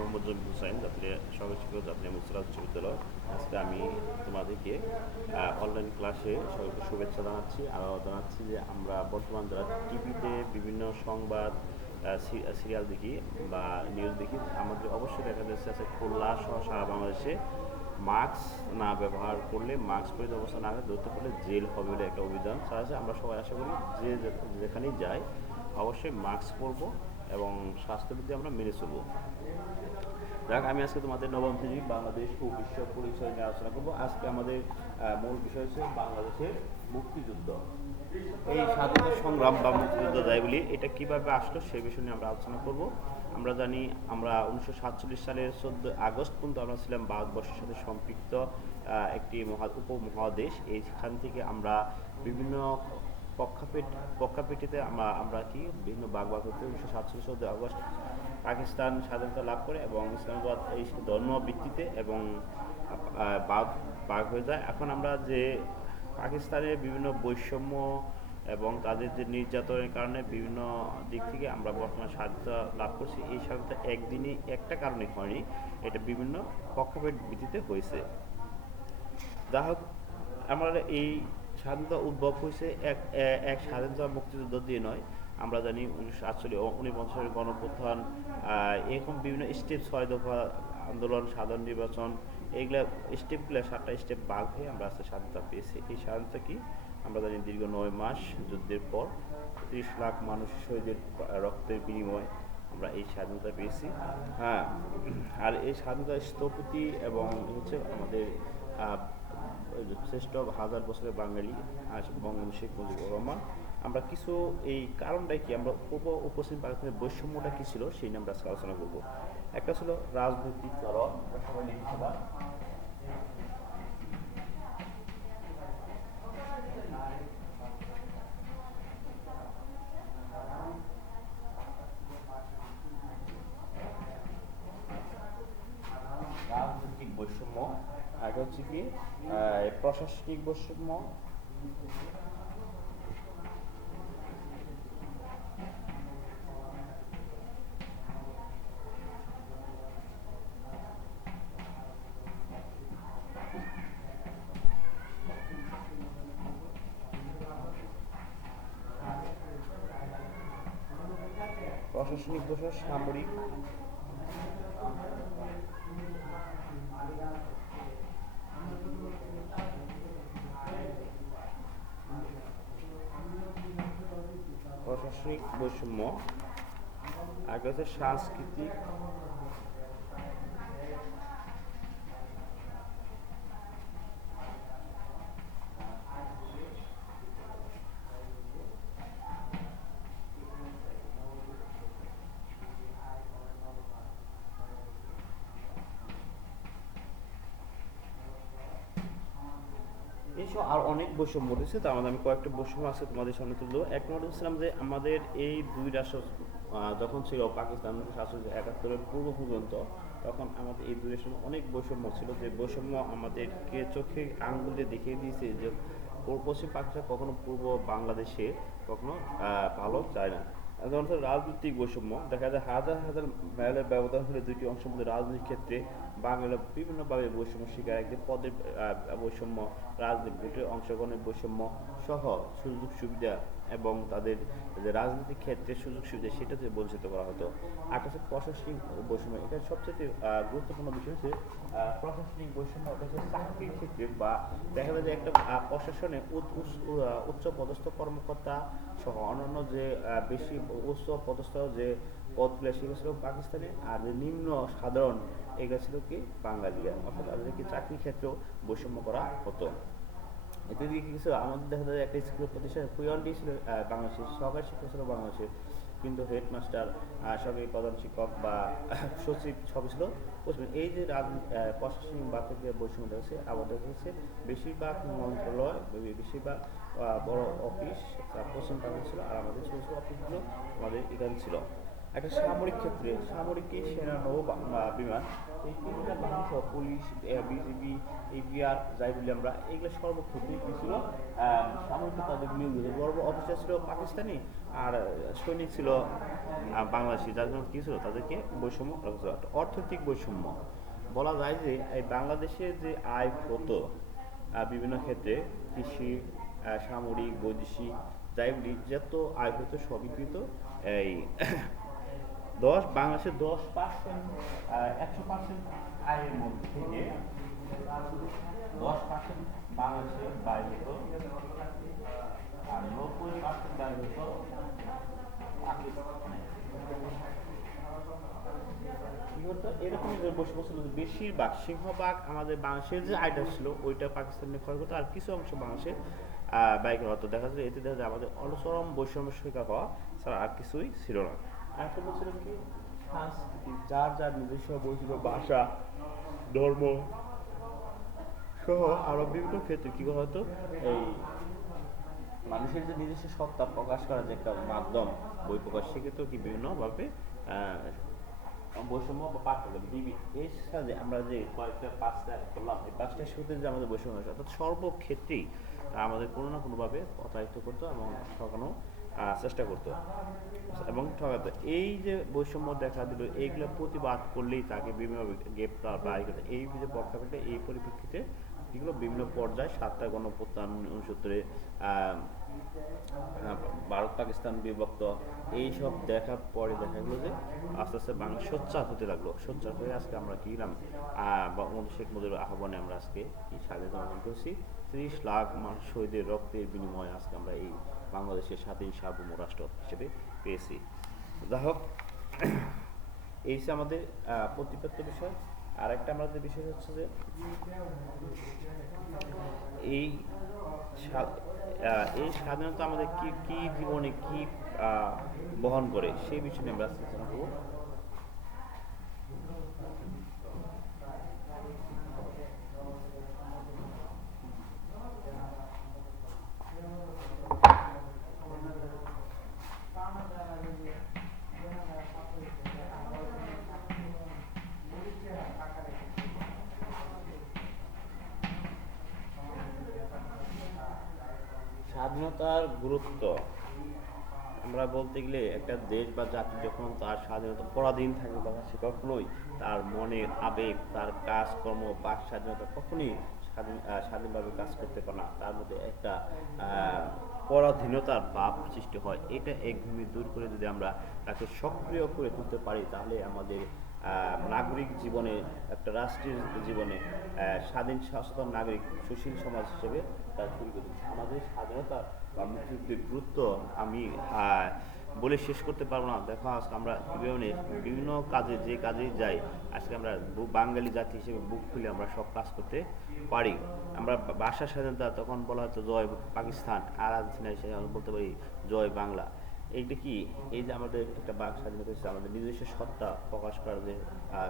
মোহাম্মদ জমির হুসাইন, জাতীয় সহকারী শিক্ষক, জাতীয় মুসলিম উচ্চ বিদ্যালয়। আজকে আমি তোমাদেরকে অনলাইন ক্লাসে সকলকে শুভেচ্ছা জানাচ্ছি। আরও জানাচ্ছি যে আমরা বর্তমান যারা টিভিতে বিভিন্ন সংবাদ সিরিয়াল দেখি বা নিউজ দেখি, আমাদের অবশ্যই দেখা যাচ্ছে আছে খুলনা সহ সারা বাংলাদেশে মাস্ক না ব্যবহার করলে, মাস্ক পরিহিত অবস্থা না ধরতে পারলে জেল হবে বলে একটা অভিযান চালাচ্ছে। আমরা সবাই আশা করি যে যেখানেই যাই অবশ্যই মাস্ক পরবো এবং স্বাস্থ্যবিধি আমরা মেনে চলবো। যাক, আমি আজকে তোমাদের নবম শ্রেণী বাংলাদেশ ও বিশ্ব পরিচয় নিয়ে আলোচনা করবো। আজকে আমাদের মূল বিষয় হচ্ছে বাংলাদেশের মুক্তিযুদ্ধ। এই স্বাধীনতা সংগ্রাম বা মুক্তিযুদ্ধ যাই বলি, এটা কিভাবে আসলো সেই বিষয় নিয়ে আমরা আলোচনা করব। আমরা জানি আমরা 1947 সালের 14 আগস্ট পর্যন্ত আমরা ছিলাম ভারতবর্ষের সাথে সম্পৃক্ত একটি উপমহাদেশ। এইখান থেকে আমরা বিভিন্ন পক্ষাপেটিতে আমরা কি বিভিন্ন ভাগ হতে 1947 14 আগস্ট পাকিস্তান স্বাধীনতা লাভ করে এবং ইসলামাবাদ এই ধর্ম ভিত্তিতে এবং ভাগ হয়ে যায়। এখন আমরা যে পাকিস্তানের বিভিন্ন বৈষম্য এবং তাদের যে নির্যাতনের কারণে বিভিন্ন দিক থেকে আমরা বর্তমানে স্বাধীনতা লাভ করছি। এই স্বাধীনতা একদিনই একটা কারণে হয়নি, এটা বিভিন্ন পক্ষপাত ভিত্তিতে হয়েছে। যা হোক, আমরা এই স্বাধীনতা উদ্ভব হয়েছে এক স্বাধীনতা মুক্তিযুদ্ধ দিয়ে নয়। আমরা জানি 1948 49 সালের গণঅভ্যুত্থান, এরকম বিভিন্ন স্টেপ, 6 দফা আন্দোলন, সাধারণ নির্বাচন, এইগুলা স্টেপগুলো 7টা স্টেপ ভাগ হয়ে আমরা আজকে স্বাধীনতা পেয়েছি। এই স্বাধীনতা কি আমরা জানি দীর্ঘ 9 মাস যুদ্ধের পর 30 লাখ মানুষ শহীদের রক্তের বিনিময়ে আমরা এই স্বাধীনতা পেয়েছি। হ্যাঁ, আর এই স্বাধীনতার স্থপতি এবং হচ্ছে আমাদের শ্রেষ্ঠ হাজার বছরের বাঙালি বঙ্গবন্ধু শেখ মুজিবুর রহমান। আমরা কিছু এই কারণটাই কি, আমরা পূর্ব ও পশ্চিম পাকিস্তানের বৈষম্যটা কি ছিল সেই নিয়ে আমরা আজকে আলোচনা করবো। একটা ছিল রাজনৈতিক কারণ, সবাই লিখে রাজনৈতিক বৈষম্য, আর হচ্ছে কি প্রশাসনিক বৈষম্য, প্রশাসনিক বৈষম্য, সামরিক প্রশাসনিক বৈষম্য, আগে হচ্ছে সাংস্কৃতিক এইসব আর অনেক বৈষম্য রয়েছে। তার মধ্যে আমি কয়েকটা বৈষম্য আছে তোমাদের সামনে তুলে দেবো। এক নম্বর বলছিলাম যে আমাদের এই দুই রাষ্ট্র যখন ছিল পাকিস্তান 1971 পূর্ব পর্যন্ত, তখন আমাদের এই দুই রাষ্ট্রের অনেক বৈষম্য ছিল। যে বৈষম্য আমাদেরকে চোখে আঙ্গুল দিয়ে দেখিয়ে দিয়েছে যে পশ্চিম পাকিস্তান কখনো পূর্ব বাংলাদেশে কখনো ভালো চায় না। যেমন রাজনৈতিক বৈষম্য দেখা যায়, হাজার হাজার মাইলের ব্যবধান হলে দুইটি অংশের মধ্যে রাজনীতির ক্ষেত্রে বাংলা বিভিন্নভাবে বৈষম্য শিকার, একদিন পদের বৈষম্য, রাজনীতি ভোটে অংশগ্রহণের বৈষম্য সহ সুযোগ সুবিধা এবং তাদের যে রাজনৈতিক ক্ষেত্রে সুযোগ সুবিধা সেটাতে বঞ্চিত করা হতো। আর হচ্ছে প্রশাসনিক বৈষম্য, এটা সবচেয়ে গুরুত্বপূর্ণ বিষয় হচ্ছে প্রশাসনিক বৈষম্য। এটা হচ্ছে চাকরির ক্ষেত্রে বা দেখা যায় যে একটা প্রশাসনে উচ্চ পদস্থ কর্মকর্তা সহ অন্যান্য যে বেশি উচ্চ পদস্থ যে পদগুলো সেগুলো ছিল পাকিস্তানে, আর যে নিম্ন সাধারণ এগুলো ছিল কি বাঙালিরা, অর্থাৎ তাদেরকে চাকরির ক্ষেত্রেও বৈষম্য করা হতো। এতে দিকে কিছু আমাদের দেখা যায় একটা স্কুল প্রতিষ্ঠান কুইয়নটি ছিল বাংলাদেশের, সরকারি শিক্ষক ছিল বাংলাদেশের, কিন্তু হেডমাস্টার, সরকারি প্রধান শিক্ষক বা সচিব সবই ছিল পশ্চিম। এই যে প্রশাসনিক বা থেকে বৈষম্য রয়েছে, আমাদের হচ্ছে বেশিরভাগ মন্ত্রণালয়, বেশিরভাগ বড় অফিস পশ্চিম বাংলা ছিল, আর আমাদের ছোটো ছোটো অফিসগুলো আমাদের এখানে ছিল। একটা সামরিক ক্ষেত্রে, সামরিক সেনা, নৌ বিমান, এই তিনটা বাহিনী সহ পুলিশ, বিজিবি, এবিআর যাই বলি আমরা, এগুলো সর্বক্ষেত্রেই কি ছিল সামরিক তাদের নিয়োগ দিয়েছে। বড় বড় অফিসার ছিল পাকিস্তানি আর সৈনিক ছিল বাংলাদেশি যার জন্য কিছু তাদেরকে বৈষম্য করা হতো। একটা অর্থনৈতিক বৈষম্য বলা যায় যে এই বাংলাদেশের যে আয় হতো বিভিন্ন ক্ষেত্রে কৃষি, সামরিক, বৈদেশিক, যাই বলি যত আয় হতো সবই কিন্তু এই বাংলাদেশের 10%, 100% আয়ের মধ্যে থেকে 10% বাংলাদেশের ব্যয় হতো আর 90% ব্যয় হতো পাকিস্তানে। কি হতো এরকম যে বৈষম্য ছিল যে বেশিরভাগ সিংহভাগ আমাদের বাংলাদেশের যে আয়টা ছিল ওইটা পাকিস্তানে খরচ হতো আর কিছু অংশ বাংলাদেশে ব্যয় করা হতো। দেখা যায় এতে দেখা যায় আমাদের চরম বৈষম্যের শিকার হওয়া ছাড়া আর কিছুই ছিল না। আরেকটা বলছিল কি সংস্কৃতি, যার যার নিজস্ব বৈচিত্র্য, ভাষা, ধর্ম সহ আরো বিভিন্ন ক্ষেত্রে কি করা হতো এই মানুষের যে নিজস্ব সত্তা প্রকাশ করার যে একটা মাধ্যম বই প্রকাশ, সেক্ষেত্রেও কি বিভিন্নভাবে বৈষম্য বা পার্থক্য এর সাথে আমরা যে কয়েকটা 5টা করলাম, এই 5টার সাথে যে আমাদের বৈষম্য আছে অর্থাৎ সর্বক্ষেত্রেই আমাদের কোনো না কোনোভাবে প্রতারিত করতো এবং ঠকানো চেষ্টা করতো এবং ঠকাতো। এই যে বৈষম্য দেখা দিল এইগুলো প্রতিবাদ করলেই তাকে বিভিন্নভাবে গ্রেপ্তার বা এই যে প্রেক্ষাপটে এই পরিপ্রেক্ষিতে এগুলো বিভিন্ন পর্যায়ে 7টা গণঅভ্যুত্থান 69-এ ভারত পাকিস্তান বিভক্ত এইসব দেখার পরে দেখা গেলো যে আস্তে আস্তে বাংলা সোচ্চার হতে লাগলো। সোচ্চার হয়ে আজকে আমরা কি নাম বঙ্গবন্ধু শেখ মুজিবুর আহ্বানে আমরা আজকে কি স্বাধীনতা অর্জন করেছি। 30 লাখ মানুষ শহীদের রক্তের বিনিময়ে আজকে আমরা এই বাংলাদেশের স্বাধীন সার্বভৌম রাষ্ট্র হিসেবে পেয়েছি। যাই হোক, এই হচ্ছে আমাদের প্রতিপাদ্য বিষয়। আর একটা আমাদের বিষয় হচ্ছে যে এই এই স্বাধীনতা আমাদের কি কি জীবনে কি বহন করে সেই বিষয়ে নিয়ে আমরা আলোচনা করব। স্বাধীনতার গুরুত্ব আমরা বলতে গেলে একটা দেশ বা জাতি যখন তার স্বাধীনতা পরাধীন থাকে তখন সে কখনোই তার মনের আবেগ, তার কাজকর্ম, বাক স্বাধীনতা কখনোই স্বাধীনভাবে কাজ করতে পারে না। তার মধ্যে একটা পরাধীনতার ভাব সৃষ্টি হয়। এটা একদমই দূর করে যদি আমরা তাকে সক্রিয় করে তুলতে পারি তাহলে আমাদের নাগরিক জীবনে, একটা রাষ্ট্রের জীবনে স্বাধীন সচেতন নাগরিক সুশীল সমাজ হিসেবে তার শুরু করি। আমাদের স্বাধীনতা বা মুক্তিযুদ্ধের গুরুত্ব আমি বলে শেষ করতে পারবো না। দেখো আজকে আমরা বিভিন্ন কাজে যে কাজে যাই, আজকে আমরা বাঙালি জাতি হিসেবে বুক খুলে আমরা সব কাজ করতে পারি। আমরা ভাষার স্বাধীনতা তখন বলা হতো জয় পাকিস্তান, আর আজ বলতে পারি জয় বাংলা। এইটা কি এই যে আমাদের একটা বাক স্বাধীনতা হচ্ছে, আমাদের নিজস্ব সত্তা প্রকাশ করার যে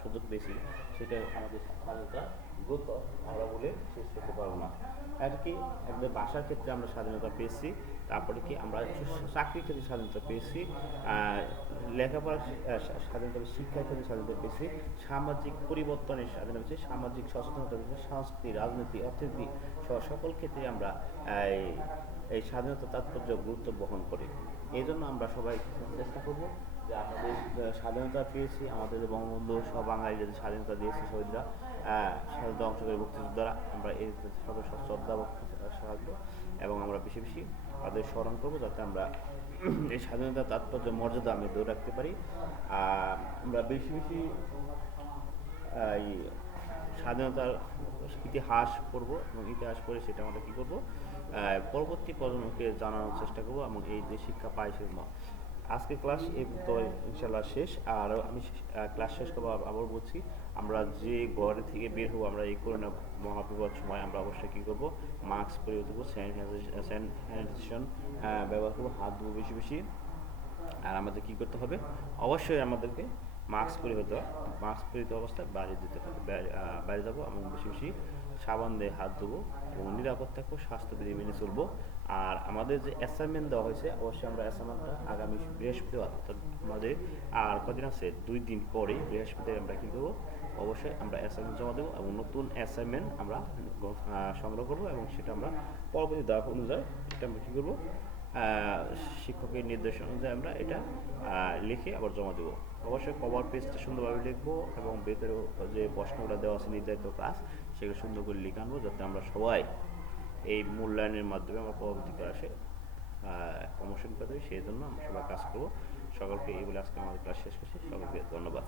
সুযোগ পেয়েছি, সেটা আমাদের স্বাধীনতা গুরুত্ব আমরা বলে শেষ করতে পারবো না। আর কি একদম ভাষার ক্ষেত্রে আমরা স্বাধীনতা পেয়েছি, তারপরে কি আমরা চাকরির ক্ষেত্রে স্বাধীনতা পেয়েছি, লেখাপড়ার স্বাধীনতা, শিক্ষার ক্ষেত্রে স্বাধীনতা পেয়েছি, সামাজিক পরিবর্তনের স্বাধীনতা পেয়েছি, সামাজিক সচেতনতা পেয়েছি, সংস্কৃতি, রাজনীতি, অর্থনীতি সহ সকল ক্ষেত্রে আমরা এই স্বাধীনতা তাৎপর্য গুরুত্ব বহন করি। এই জন্য আমরা সবাই চেষ্টা করব যে আমাদের স্বাধীনতা পেয়েছি, আমাদের যে বঙ্গবন্ধু সহ বাঙালি যে স্বাধীনতা দিয়েছে শহীদরা, স্বাধীনতা অংশ করে মুক্তিযোদ্ধারা, আমরা এই শ্রদ্ধা সাহায্য এবং আমরা বেশি বেশি তাদের স্মরণ করবো যাতে আমরা এই স্বাধীনতার তাৎপর্য মর্যাদা আমি ধরে রাখতে পারি। আমরা বেশি বেশি এই স্বাধীনতার ইতিহাস পড়ব এবং ইতিহাস পড়ে সেটা আমরা কী করবো পরবর্তী প্রজন্মকে জানানোর চেষ্টা করবো এবং এই যে শিক্ষা পাই সেজন্য। আজকে ক্লাস এই তো ইনশাল্লাহ শেষ। আর আমি ক্লাস শেষ করবো আবার বলছি, আমরা যে ঘরে থেকে বের হবো, আমরা এই করোনা মহাবিপদ সময় আমরা অবশ্যই কী করবো, মাস্ক পরিবর্তন করবো, স্যানিটাইজেশন ব্যবহার করবো, হাত ধুবো বেশি বেশি। আর আমাদের কী করতে হবে, অবশ্যই আমাদেরকে মাস্ক পরিহিত অবস্থায় বাইরে যেতে হবে, বাইরে যাবো এবং বেশি বেশি সাবান দিয়ে হাত ধুবো এবং নিরাপদ থাকবো, স্বাস্থ্যবিধি মেনে চলবো। আর আমাদের যে অ্যাসাইনমেন্ট দেওয়া হয়েছে অবশ্যই আমরা অ্যাসাইনমেন্টটা আগামী বৃহস্পতিবার, অর্থাৎ আমাদের আর কদিন আছে 2 দিন পরেই বৃহস্পতিবার আমরা কী করবো, অবশ্যই আমরা অ্যাসাইনমেন্ট জমা দেবো এবং নতুন অ্যাসাইনমেন্ট আমরা সংগ্রহ করবো এবং সেটা আমরা পরবর্তী ধাপ অনুযায়ী এটা আমরা কী করবো আহ, শিক্ষকের নির্দেশ অনুযায়ী আমরা এটা লিখে আবার জমা দেবো। অবশ্যই কভার পেজটা সুন্দরভাবে লিখবো এবং ভেতরেও যে প্রশ্নগুলো দেওয়া আছে নির্ধারিত কাজ সেগুলো সুন্দর করে লিখে আনবো, যাতে আমরা সবাই এই মূল্যায়নের মাধ্যমে আমরা পরবর্তী ক্লাসে প্রমোশন পেতে, সেই জন্য আমরা সবাই কাজ করবো। সকলকে এই বলে আজকে আমাদের ক্লাস শেষ করছি। সকলকে ধন্যবাদ।